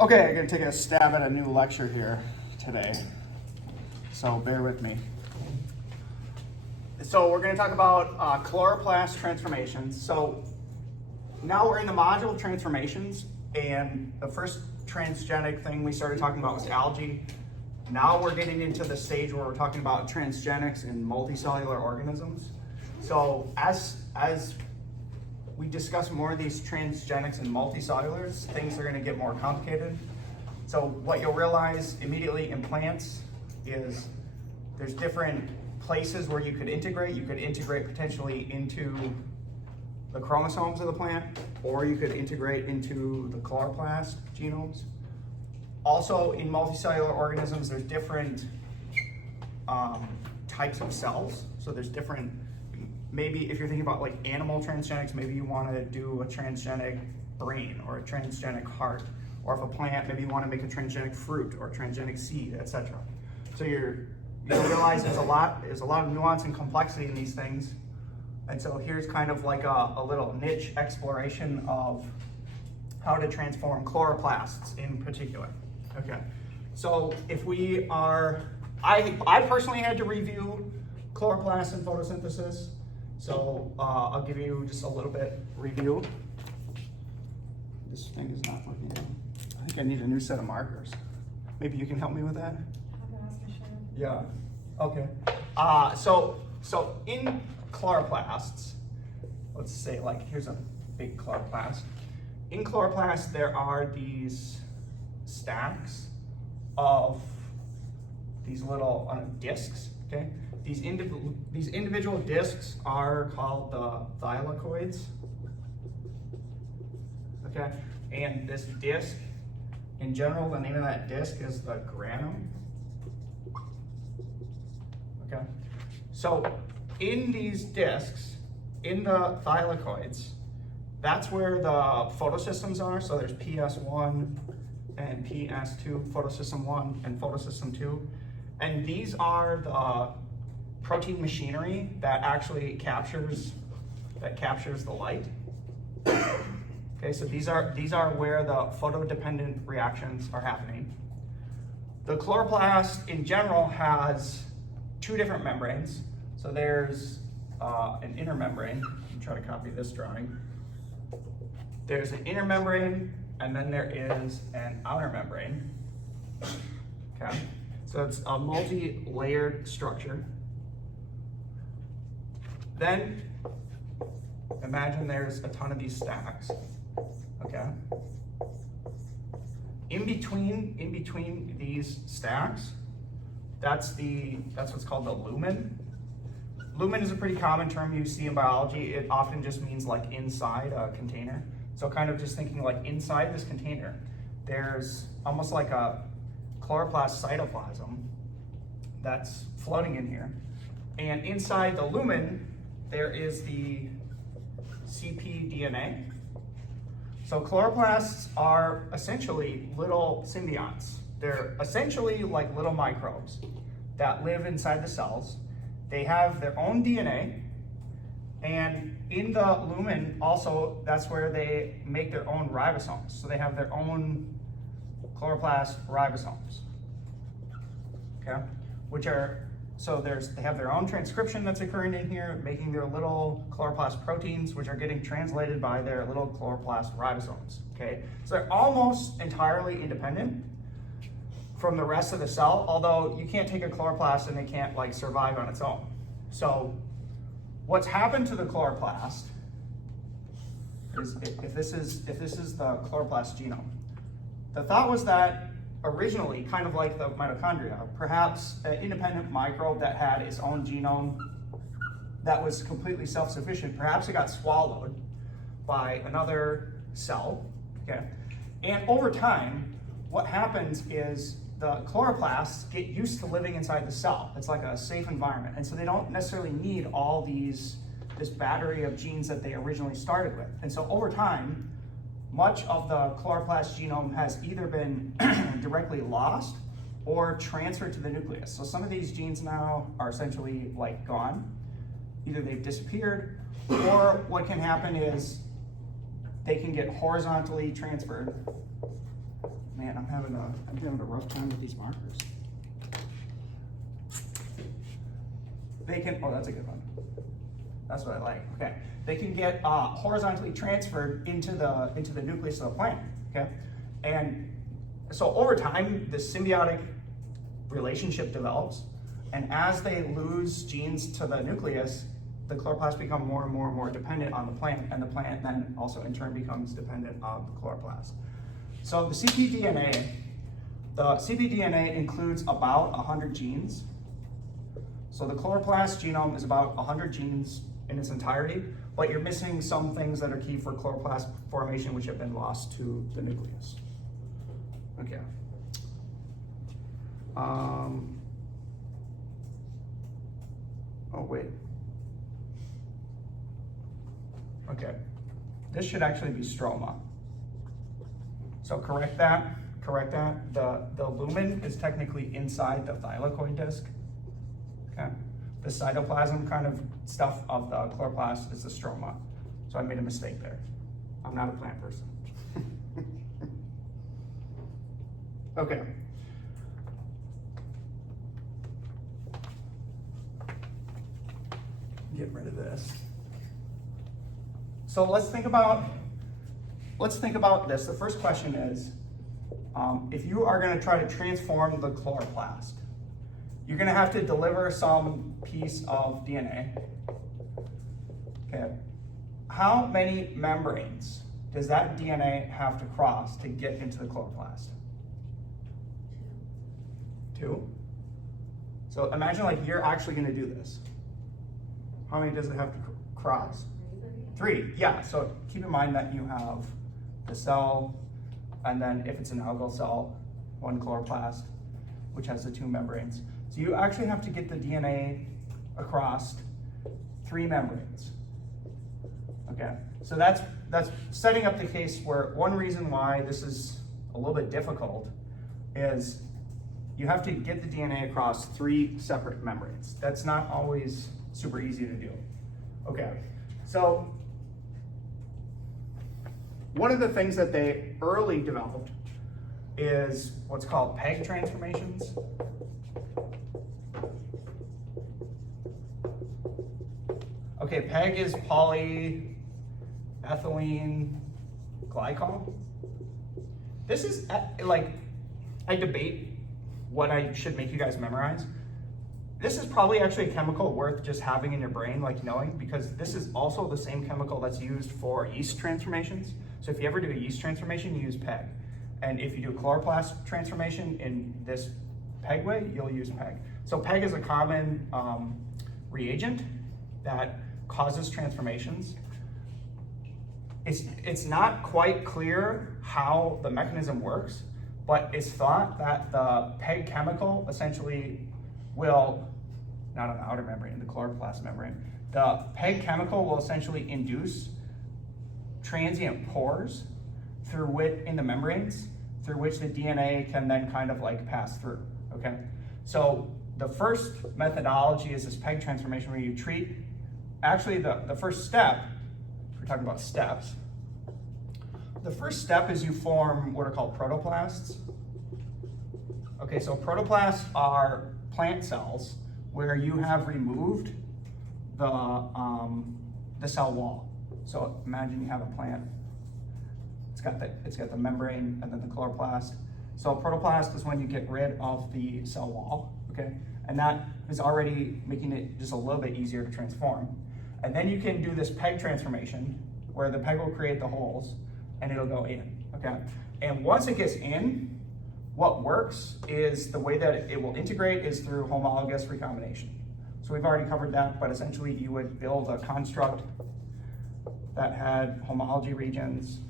Okay, I'm gonna take a stab at a new lecture here today, so bear with me. So we're gonna talk about chloroplast transformations. So now we're in the module of transformations, and the first transgenic thing we started talking about was algae. Now we're getting into the stage where we're talking about transgenics in multicellular organisms. So as we discuss more of these transgenics and multicellulars, things are going to get more complicated. So what you'll realize immediately in plants is there's different places where you could integrate. You could integrate potentially into the chromosomes of the plant, or you could integrate into the chloroplast genomes. Also in multicellular organisms, there's different types of cells. So there's different, maybe if you're thinking about like animal transgenics, maybe you want to do a transgenic brain or a transgenic heart, or if a plant, maybe you want to make a transgenic fruit or a transgenic seed, etc. So you'll realize there's a lot of nuance and complexity in these things. And so here's kind of like a little niche exploration of how to transform chloroplasts in particular. Okay, so if we are, I personally had to review chloroplasts and photosynthesis. So I'll give you just a little bit review. This thing is not working. I think I need a new set of markers. Maybe you can help me with that? Yeah, okay. So in chloroplasts, let's say like, here's a big chloroplast. In chloroplasts, there are these stacks of these little discs, okay? These individual discs are called the thylakoids, okay? And this disc, in general, the name of that disc is the granum, okay? So in these discs, in the thylakoids, that's where the photosystems are. So there's PS1 and PS2, photosystem 1 and photosystem 2. And these are the protein machinery that actually captures the light. Okay, so these are where the photodependent reactions are happening. The chloroplast in general has two different membranes. So there's an inner membrane. I'll try to copy this drawing. There's an inner membrane, and then there is an outer membrane. Okay, so it's a multi-layered structure. Then imagine there's a ton of these stacks. Okay. In between these stacks, that's what's called the lumen. Lumen is a pretty common term you see in biology. It often just means like inside a container. So kind of just thinking like inside this container, there's almost like a chloroplast cytoplasm that's floating in here. And inside the lumen, there is the cpDNA. So chloroplasts are essentially little symbionts. They're essentially like little microbes that live inside the cells. They have their own DNA, and in the lumen also, that's where they make their own ribosomes. So they have their own chloroplast ribosomes, okay? They have their own transcription that's occurring in here, making their little chloroplast proteins, which are getting translated by their little chloroplast ribosomes, okay? So they're almost entirely independent from the rest of the cell, although you can't take a chloroplast and it can't like survive on its own. So what's happened to the chloroplast is, if this is the chloroplast genome, the thought was that originally, kind of like the mitochondria, perhaps an independent microbe that had its own genome that was completely self-sufficient, perhaps it got swallowed by another cell, okay? And over time, what happens is the chloroplasts get used to living inside the cell. It's like a safe environment. And so they don't necessarily need all this battery of genes that they originally started with. And so over time, much of the chloroplast genome has either been directly lost or transferred to the nucleus. So some of these genes now are essentially like gone. Either they've disappeared, or what can happen is they can get horizontally transferred. Man, I'm having a rough time with these markers. They can, oh, that's a good one. That's what I like, okay. They can get horizontally transferred into the nucleus of the plant, okay? And so over time, this symbiotic relationship develops, and as they lose genes to the nucleus, the chloroplasts become more and more and more dependent on the plant, and the plant then also in turn becomes dependent on the chloroplast. So the cpDNA includes about 100 genes. So the chloroplast genome is about 100 genes in its entirety, but you're missing some things that are key for chloroplast formation, which have been lost to the nucleus. Okay. Oh, wait. Okay. This should actually be stroma. So correct that. The lumen is technically inside the thylakoid disc. Okay. The cytoplasm kind of stuff of the chloroplast is the stroma. So I made a mistake there. I'm not a plant person. Okay. Get rid of this. So let's think about this. The first question is, if you are going to try to transform the chloroplast, you're going to have to deliver some piece of DNA. Okay. How many membranes does that DNA have to cross to get into the chloroplast? 2. So imagine like you're actually going to do this. How many does it have to cross? 3, yeah. So keep in mind that you have the cell, and then if it's an algal cell, 1 chloroplast, which has the 2 membranes. So you actually have to get the DNA across 3 membranes. Okay, so that's setting up the case where one reason why this is a little bit difficult is you have to get the DNA across 3 separate membranes. That's not always super easy to do. Okay, so one of the things that they early developed is what's called PEG transformations. Okay, PEG is polyethylene glycol. This is like, I debate what I should make you guys memorize. This is probably actually a chemical worth just having in your brain, like knowing, because this is also the same chemical that's used for yeast transformations. So if you ever do a yeast transformation, you use PEG. And if you do a chloroplast transformation in this PEG way, you'll use PEG. So PEG is a common reagent that causes transformations. It's not quite clear how the mechanism works, but it's thought that the PEG chemical essentially will, not on the outer membrane, the chloroplast membrane, the PEG chemical will essentially induce transient pores through which, in the membranes, through which the DNA can then kind of like pass through, okay? So the first methodology is this PEG transformation where you treat, actually the first step, if we're talking about steps, the first step is you form what are called protoplasts. Okay, so protoplasts are plant cells where you have removed the cell wall. So imagine you have a plant. It's got the membrane and then the chloroplast. So a protoplast is when you get rid of the cell wall, okay? And that is already making it just a little bit easier to transform. And then you can do this PEG transformation where the PEG will create the holes and it'll go in, okay? And once it gets in, what works is the way that it will integrate is through homologous recombination. So we've already covered that, but essentially you would build a construct that had homology regions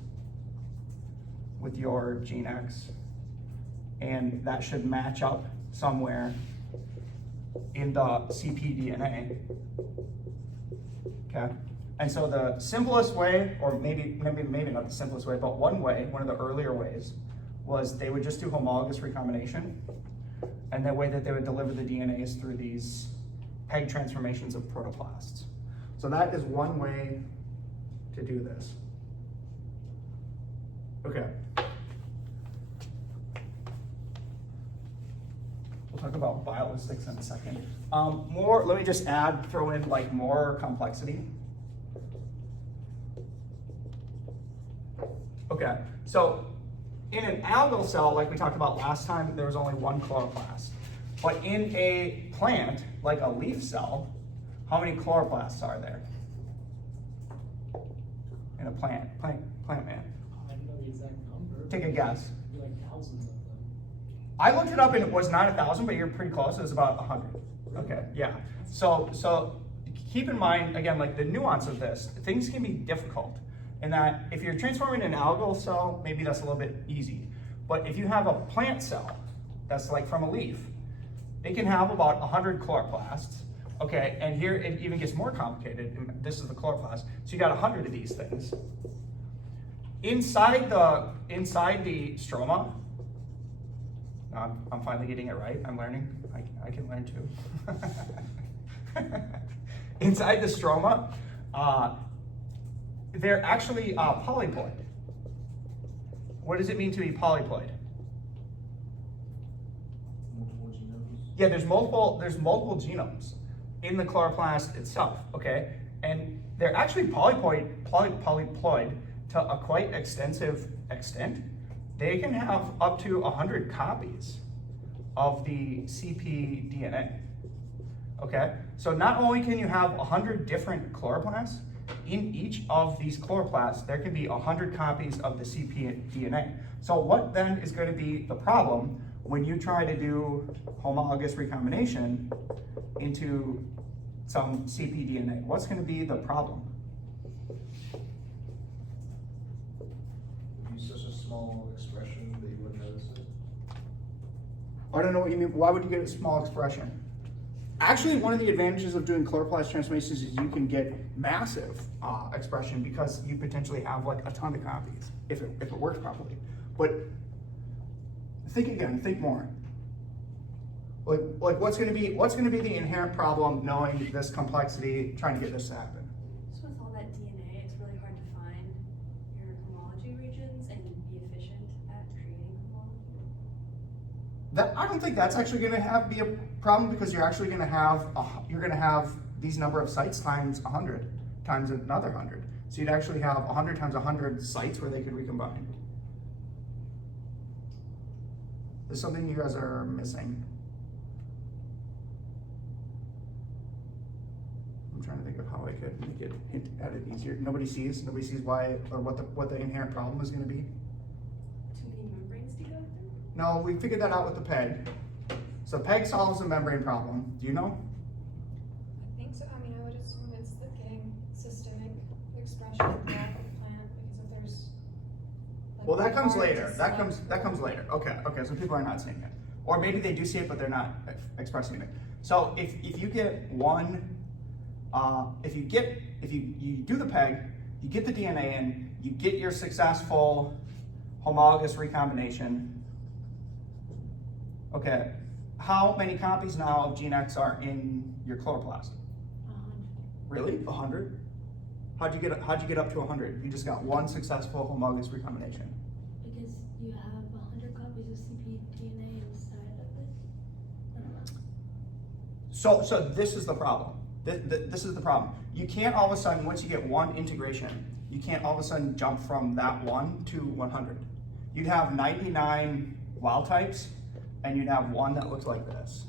with your gene X, and that should match up somewhere in the cpDNA, okay? And so the simplest way, or maybe not the simplest way, but one way, one of the earlier ways, was they would just do homologous recombination, and the way that they would deliver the DNA is through these PEG transformations of protoplasts. So that is one way to do this. Okay. talk about biolistics in a second. Let me just throw in like more complexity. Okay, so in an algal cell, like we talked about last time, there was only one chloroplast. But in a plant, like a leaf cell, how many chloroplasts are there? In a plant man. I don't know the exact number. Take a guess. It'd be like thousands of them. I looked it up and it was not 1,000, but you're pretty close. It was about 100. Okay, yeah. So keep in mind, again, like the nuance of this, things can be difficult in that if you're transforming an algal cell, maybe that's a little bit easy. But if you have a plant cell that's like from a leaf, it can have about 100 chloroplasts. Okay, and here it even gets more complicated. This is the chloroplast. So you got 100 of these things. Inside the stroma, I'm finally getting it right. I'm learning. I can learn too. Inside the stroma, they're actually polyploid. What does it mean to be polyploid? Multiple genomes. Yeah, there's multiple genomes in the chloroplast itself, okay? And they're actually polyploid to a quite extensive extent. They can have up to 100 copies of the cpDNA, okay? So not only can you have 100 different chloroplasts, in each of these chloroplasts, there can be 100 copies of the cpDNA. So what then is going to be the problem when you try to do homologous recombination into some cpDNA? What's going to be the problem? It'd be such a small expression that you wouldn't notice it. I don't know what you mean. Why would you get a small expression? Actually, one of the advantages of doing chloroplast transformations is you can get massive expression because you potentially have like a ton of copies if it works properly. But think again, think more. Like what's going to be the inherent problem knowing this complexity, trying to get this to happen? So with all that DNA, it's really hard to find your homology regions and be efficient at creating homology. I don't think that's actually going to be a problem because you're actually going to have these number of sites times 100 times another 100. So you'd actually have 100 times 100 sites where they could recombine. There's something you guys are missing. I'm trying to think of how I could make it hint at it easier. Nobody sees why or what the inherent problem is going to be. Too many membranes to go through? No, we figured that out with the PEG. So PEG solves the membrane problem. Do you know? I think so. I mean, I would assume it's the getting systemic expression throughout the plant because if there's. Like, Well, that comes hard to later. That comes later. Okay. So people are not seeing it, or maybe they do see it, but they're not expressing it. So if you get one, if you do the PEG, you get the DNA in, you get your successful homologous recombination. Okay. How many copies now of gene X are in your chloroplast? 100. Really? 100? How'd you get up to 100? You just got one successful homologous recombination. Because you have 100 copies of cpDNA inside of it. I don't know. So this is the problem. This is the problem. You can't all of a sudden, once you get one integration, you can't all of a sudden jump from that 1 to 100. You'd have 99 wild types, and you'd have one that looks like this.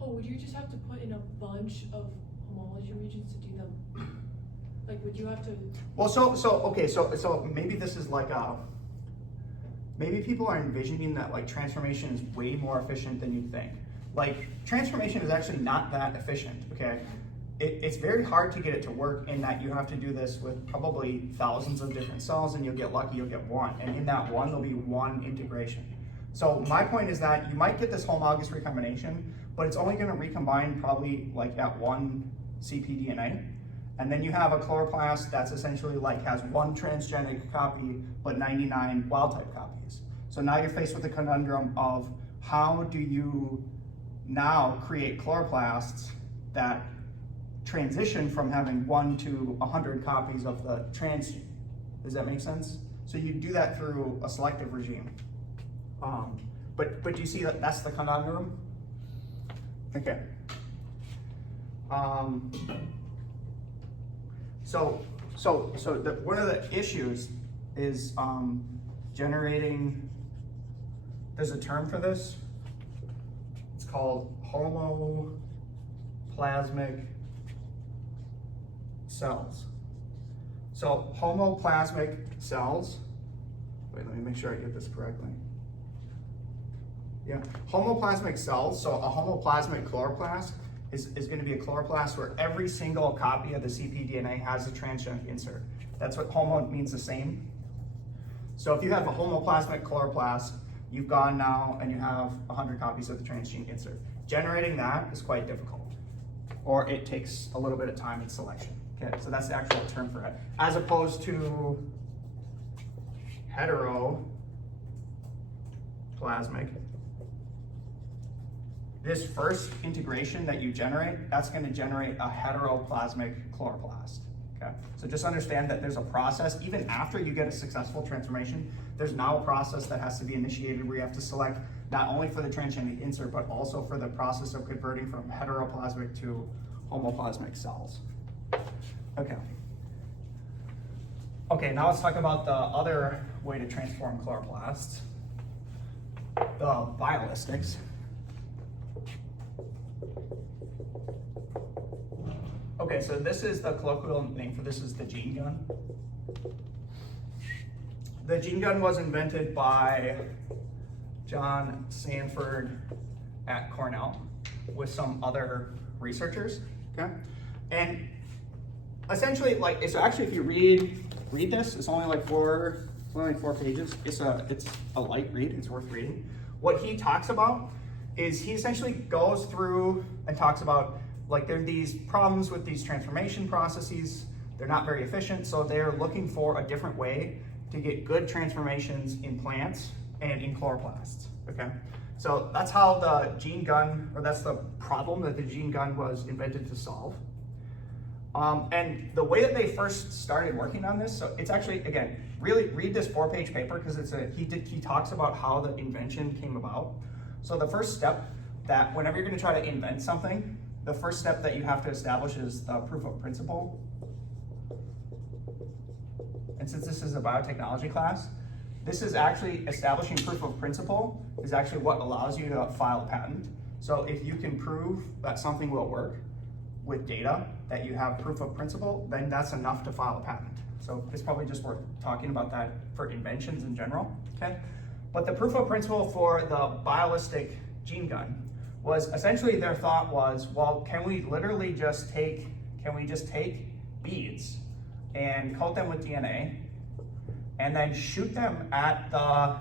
Oh, would you just have to put in a bunch of homology regions to do them? Like, would you have to? Well, so maybe this is like maybe people are envisioning that like transformation is way more efficient than you think. Like transformation is actually not that efficient, okay? It's very hard to get it to work in that you have to do this with probably thousands of different cells, and you'll get lucky, you'll get one. And in that one, there'll be one integration. So my point is that you might get this homologous recombination, but it's only gonna recombine probably like at one cpDNA. And then you have a chloroplast that's essentially like has one transgenic copy, but 99 wild type copies. So now you're faced with the conundrum of how do you now create chloroplasts that transition from having 1 to 100 copies of the transgene. Does that make sense? So you do that through a selective regime. But you see that that's the conundrum? Okay. One of the issues is generating, there's a term for this. It's called homoplasmic cells. So homoplasmic cells, wait, let me make sure I get this correctly. Yeah, homoplasmic cells, so a homoplasmic chloroplast is going to be a chloroplast where every single copy of the cpDNA has a transgenic insert. That's what homo means, the same. So if you have a homoplasmic chloroplast, you've gone now and you have 100 copies of the transgene insert. Generating that is quite difficult, or it takes a little bit of time in selection. Okay, so that's the actual term for it. As opposed to heteroplasmic. This first integration that you generate, that's going to generate a heteroplasmic chloroplast. Okay, so just understand that there's a process, even after you get a successful transformation, there's now a process that has to be initiated where you have to select not only for the transgenic insert, but also for the process of converting from heteroplasmic to homoplasmic cells. Okay. Okay, now let's talk about the other way to transform chloroplasts, the biolistics. Okay, so this is the colloquial name for this is the gene gun. The gene gun was invented by John Sanford at Cornell with some other researchers, okay? And essentially, like, it's actually, if you read this, it's only like four pages. It's a light read, it's worth reading. What he talks about is he essentially goes through and talks about, like, there are these problems with these transformation processes. They're not very efficient, so they're looking for a different way to get good transformations in plants and in chloroplasts, okay? So that's how the gene gun, or that's the problem that the gene gun was invented to solve. And the way that they first started working on this, so it's actually, again, really read this 4-page paper because he talks about how the invention came about. So the first step that whenever you're going to try to invent something, the first step that you have to establish is the proof of principle. And since this is a biotechnology class, this is actually establishing proof of principle is actually what allows you to file a patent. So if you can prove that something will work with data, that you have proof of principle, then that's enough to file a patent. So it's probably just worth talking about that for inventions in general, okay? But the proof of principle for the Biolistic gene gun was essentially their thought was, well, can we just take beads and coat them with DNA and then shoot them at the,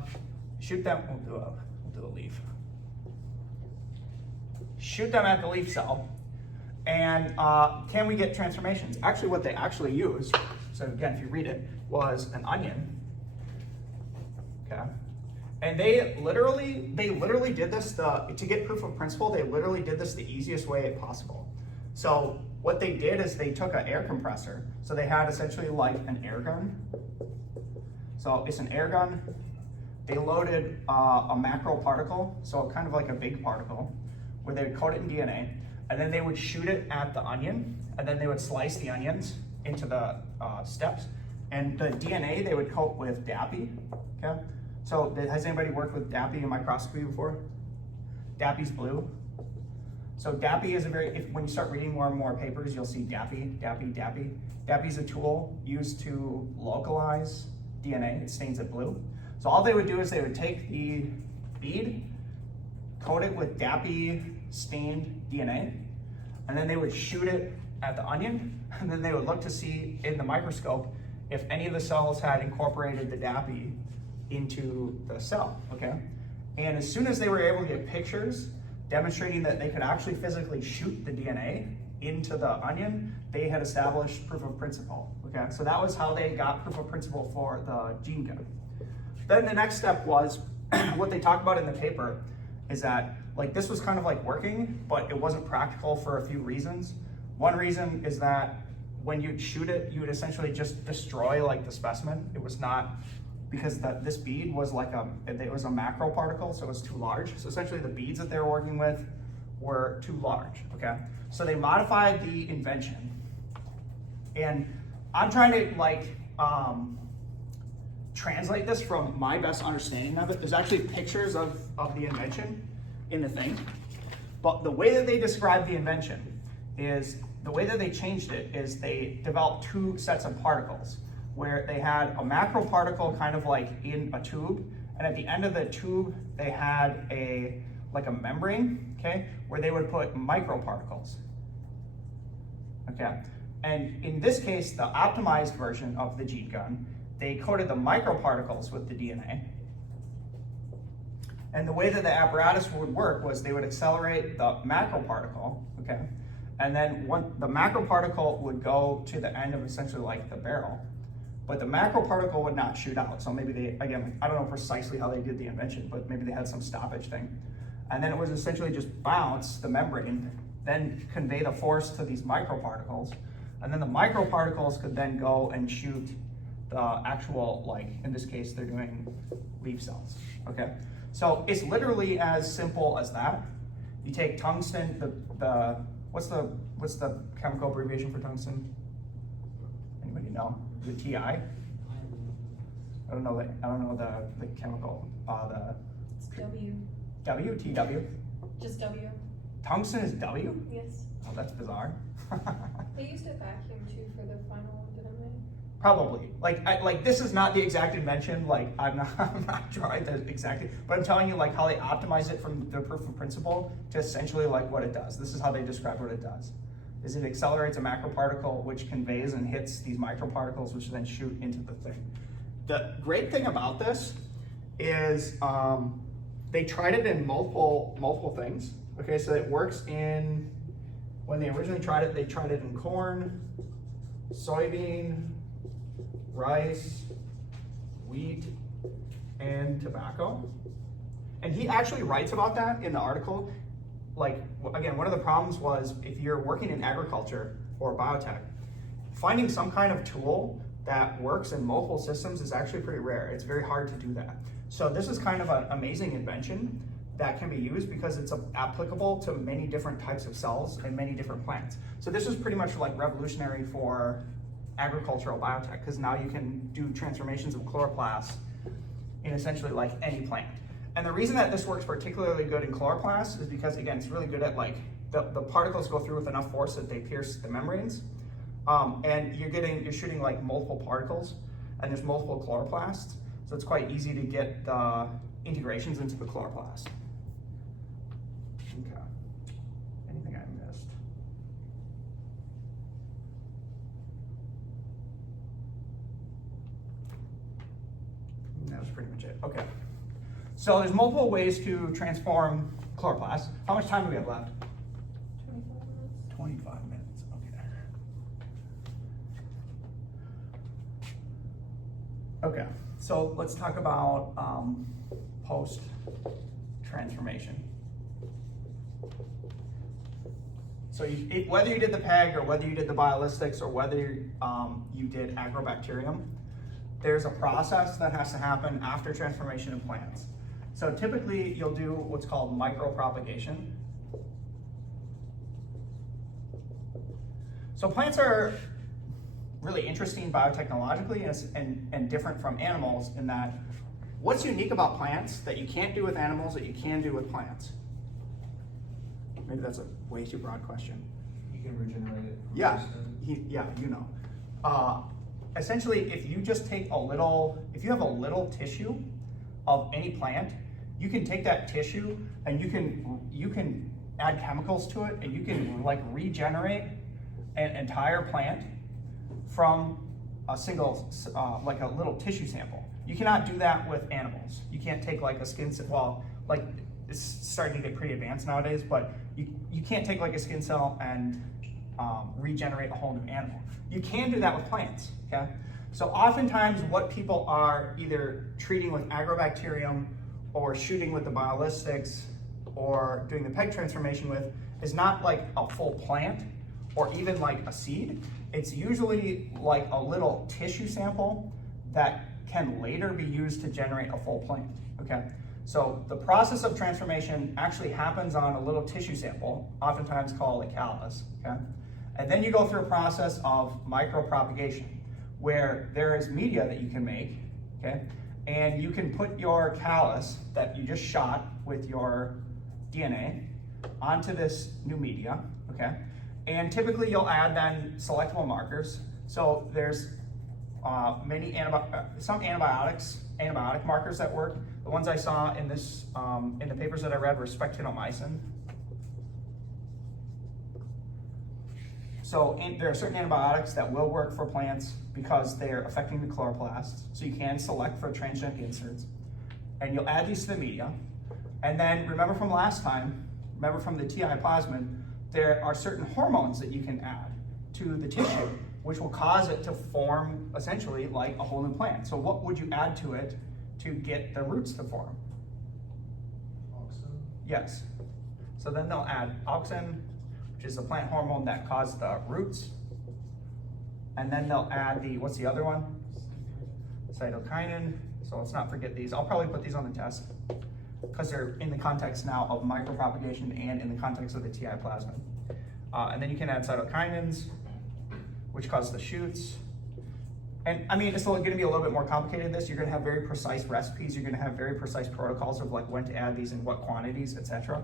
we'll do a leaf. Shoot them at the leaf cell, and can we get transformations? Actually, what they actually used, so again, if you read it, was an onion, okay? And they literally did this, to get proof of principle, they literally did this the easiest way possible. So what they did is they took an air compressor. So they had essentially like an air gun. So it's an air gun. They loaded a macro particle, so kind of like a big particle, where they would coat it in DNA, and then they would shoot it at the onion, and then they would slice the onions into the steps. And the DNA they would coat with DAPI, okay? So has anybody worked with DAPI in microscopy before? DAPI's blue. So DAPI is when you start reading more and more papers, you'll see DAPI. DAPI is a tool used to localize DNA. It stains it blue. So all they would do is they would take the bead, coat it with DAPI stained DNA, and then they would shoot it at the onion, and then they would look to see in the microscope if any of the cells had incorporated the DAPI into the cell, okay? And as soon as they were able to get pictures demonstrating that they could actually physically shoot the DNA into the onion, they had established proof of principle, okay? So that was how they got proof of principle for the gene gun. Then the next step was, what they talk about in the paper is that, like, this was kind of like working, but it wasn't practical for a few reasons. One reason is that when you'd shoot it, you would essentially just destroy like the specimen. It was not, because this bead was like it was a macro particle, so it was too large. So essentially the beads that they were working with were too large, okay? So they modified the invention. And I'm trying to like translate this from my best understanding of it. There's actually pictures of the invention in the thing. But the way that they described the invention is, the way that they changed it is they developed two sets of particles, where they had a macro particle kind of like in a tube, and at the end of the tube they had a membrane, okay, where they would put microparticles. Okay, and in this case, the optimized version of the Jeet gun, they coated the microparticles with the DNA. And the way that the apparatus would work was they would accelerate the macro particle, okay, and then the macro particle would go to the end of essentially like the barrel, but the macro particle would not shoot out. So maybe they, again, I don't know precisely how they did the invention, but maybe they had some stoppage thing. And then it was essentially just bounce the membrane, then convey the force to these microparticles, and then the microparticles could then go and shoot the actual, like in this case, they're doing leaf cells, okay? So it's literally as simple as that. You take tungsten, what's the chemical abbreviation for tungsten? Anybody know? The TI? I don't know the chemical, It's W. WTW. Just W. Tungsten is W? Yes. Oh, that's bizarre. They used a vacuum too for the final one, didn't they? Probably. Like this is not the exact invention. Like I'm not drawing the exact, but I'm telling you like how they optimize it from the proof of principle to essentially like what it does. This is how they describe what it does. Is it accelerates a macroparticle which conveys and hits these microparticles which then shoot into the thing. The great thing about this is they tried it in multiple things. Okay, so it works in, when they originally tried it, they tried it in corn, soybean, rice, wheat, and tobacco. And he actually writes about that in the article. Like, again, one of the problems was if you're working in agriculture or biotech, finding some kind of tool that works in multiple systems is actually pretty rare. It's very hard to do that. So this is kind of an amazing invention that can be used because it's applicable to many different types of cells and many different plants. So this is pretty much like revolutionary for agricultural biotech, because now you can do transformations of chloroplast in essentially like any plant. And the reason that this works particularly good in chloroplast is because, again, it's really good at like, the particles go through with enough force that they pierce the membranes. And you're shooting like multiple particles, and there's multiple chloroplasts. So it's quite easy to get the integrations into the chloroplast. Okay. Anything I missed? That was pretty much it. Okay. So there's multiple ways to transform chloroplast. How much time do we have left? 25 minutes. 25 minutes, okay. Okay, so let's talk about post-transformation. So whether you did the PEG or whether you did the Biolistics or whether you did agrobacterium, there's a process that has to happen after transformation in plants. So typically you'll do what's called micropropagation. So plants are really interesting biotechnologically and different from animals in that what's unique about plants that you can't do with animals that you can do with plants? Maybe that's a way too broad question. You can regenerate it. Yeah, you know. Essentially, if you just take if you have a little tissue of any plant, you can take that tissue and you can add chemicals to it and you can like regenerate an entire plant from a single, like a little tissue sample. You cannot do that with animals. You can't take like a skin cell, well, like it's starting to get pretty advanced nowadays, but you can't take like a skin cell and regenerate a whole new animal. You can do that with plants, okay? So oftentimes what people are either treating with agrobacterium or shooting with the Biolistics or doing the PEG transformation with is not like a full plant or even like a seed. It's usually like a little tissue sample that can later be used to generate a full plant, okay? So the process of transformation actually happens on a little tissue sample, oftentimes called a callus, okay? And then you go through a process of micropropagation, where there is media that you can make, okay? And you can put your callus that you just shot with your DNA onto this new media, okay? And typically you'll add then selectable markers. So there's some antibiotic markers that work. The ones I saw in this in the papers that I read were spectinomycin. So there are certain antibiotics that will work for plants because they're affecting the chloroplasts. So you can select for transgenic inserts. And you'll add these to the media. And then remember from last time, remember from the TI plasmid, there are certain hormones that you can add to the tissue, which will cause it to form essentially like a whole new plant. So what would you add to it to get the roots to form? Auxin? Yes. So then they'll add auxin, which is the plant hormone that caused the roots. And then they'll add the, what's the other one? Cytokinin. So let's not forget these. I'll probably put these on the test because they're in the context now of micropropagation and in the context of the TI plasmid. And then you can add cytokinins, which cause the shoots. And I mean, it's going to be a little bit more complicated than this. You're going to have very precise recipes. You're going to have very precise protocols of like when to add these in what quantities, etc.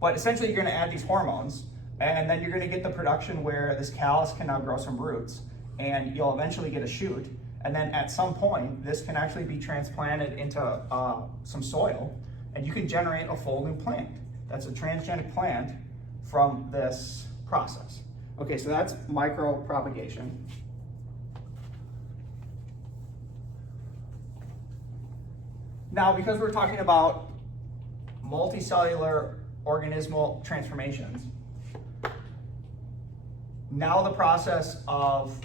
But essentially you're going to add these hormones and then you're going to get the production where this callus can now grow some roots and you'll eventually get a shoot. And then at some point, this can actually be transplanted into some soil and you can generate a full new plant. That's a transgenic plant from this process. Okay, so that's micropropagation. Now, because we're talking about multicellular organismal transformations, now the process of,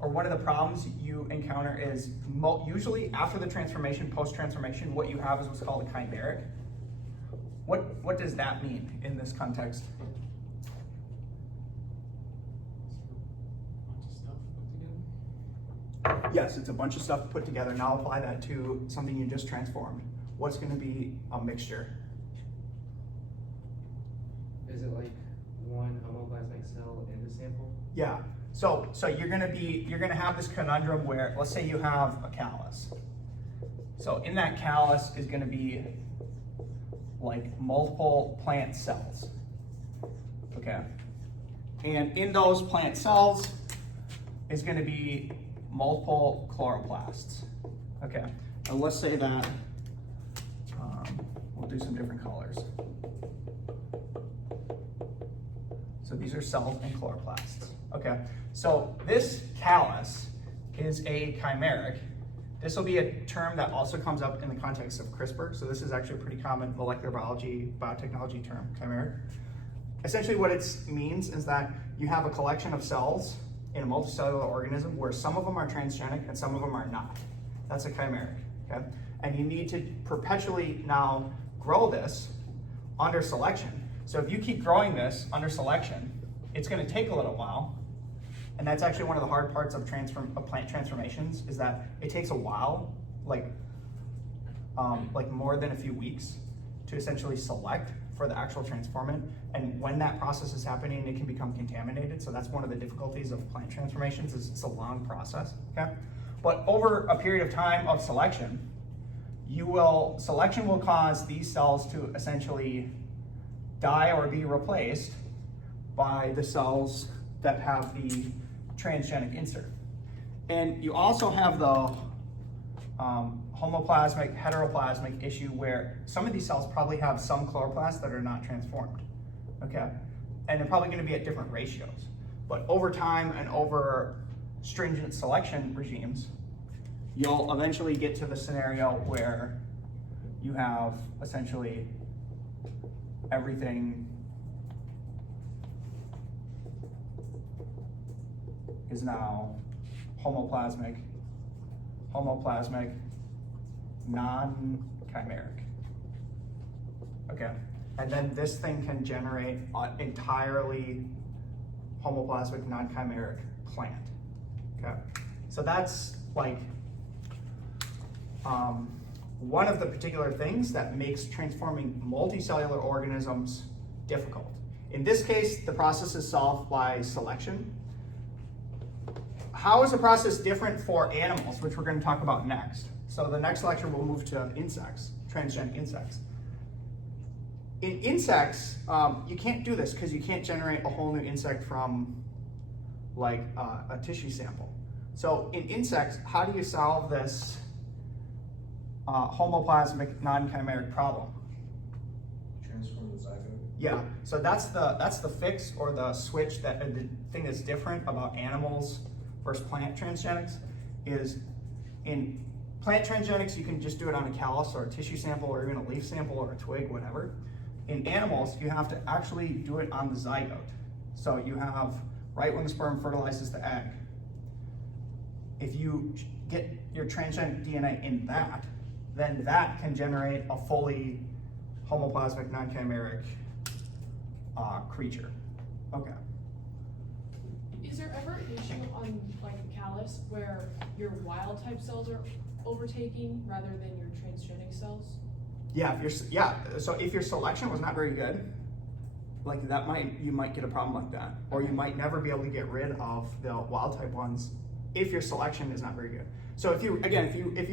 or one of the problems you encounter is usually after the transformation, post-transformation, what you have is what's called a chimeric. What does that mean in this context? Yes, it's a bunch of stuff put together. Now apply that to something you just transformed. What's going to be a mixture? Is it like one homoplasmic cell in the sample? Yeah. So you're gonna have this conundrum where, let's say you have a callus. So in that callus is gonna be like multiple plant cells. Okay. And in those plant cells is gonna be multiple chloroplasts. Okay. And let's say that we'll do some different colors. So these are cells and chloroplasts. Okay, so this callus is a chimeric. This will be a term that also comes up in the context of CRISPR. So this is actually a pretty common molecular biology, biotechnology term, chimeric. Essentially what it means is that you have a collection of cells in a multicellular organism where some of them are transgenic and some of them are not. That's a chimeric, okay? And you need to perpetually now grow this under selection. So if you keep growing this under selection, it's going to take a little while. And that's actually one of the hard parts of plant transformations is that it takes a while, like more than a few weeks to essentially select for the actual transformant. And when that process is happening, it can become contaminated. So that's one of the difficulties of plant transformations is it's a long process, okay? But over a period of time of selection, selection will cause these cells to essentially die or be replaced by the cells that have the transgenic insert. And you also have the homoplasmic, heteroplasmic issue where some of these cells probably have some chloroplasts that are not transformed, okay? And they're probably gonna be at different ratios. But over time and over stringent selection regimes, you'll eventually get to the scenario where you have essentially everything is now homoplasmic, non-chimeric. Okay, and then this thing can generate an entirely homoplasmic, non-chimeric plant. Okay, so that's like one of the particular things that makes transforming multicellular organisms difficult. In this case, the process is solved by selection. How is the process different for animals, which we're going to talk about next? So the next lecture we'll move to insects, transgenic insects. In insects, you can't do this because you can't generate a whole new insect from like a tissue sample. So in insects, how do you solve this homoplasmic non-chimeric problem? Transform the zygote. Yeah, so that's the fix or the switch, that the thing that's different about animals versus plant transgenics is in plant transgenics you can just do it on a callus or a tissue sample or even a leaf sample or a twig, whatever. In animals, you have to actually do it on the zygote. So you have, right when the sperm fertilizes the egg, if you get your transgenic DNA in that, then that can generate a fully homoplasmic non-chimeric creature. Okay. Is there ever an issue on like the callus where your wild type cells are overtaking rather than your transgenic cells? Yeah, so if your selection was not very good, like you might get a problem like that. Or you might never be able to get rid of the wild type ones if your selection is not very good. So if you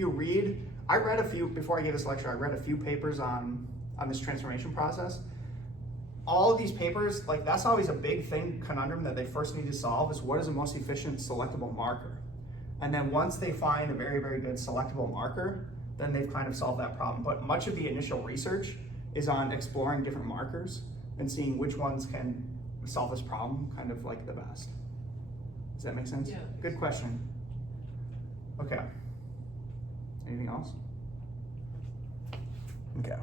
read, I read a few, before I gave this lecture, I read a few papers on this transformation process. All of these papers, like that's always a big conundrum that they first need to solve is what is the most efficient selectable marker? And then once they find a very, very good selectable marker, then they've kind of solved that problem. But much of the initial research is on exploring different markers and seeing which ones can solve this problem kind of like the best. Does that make sense? Yeah. Good question. Okay. Anything else? Okay.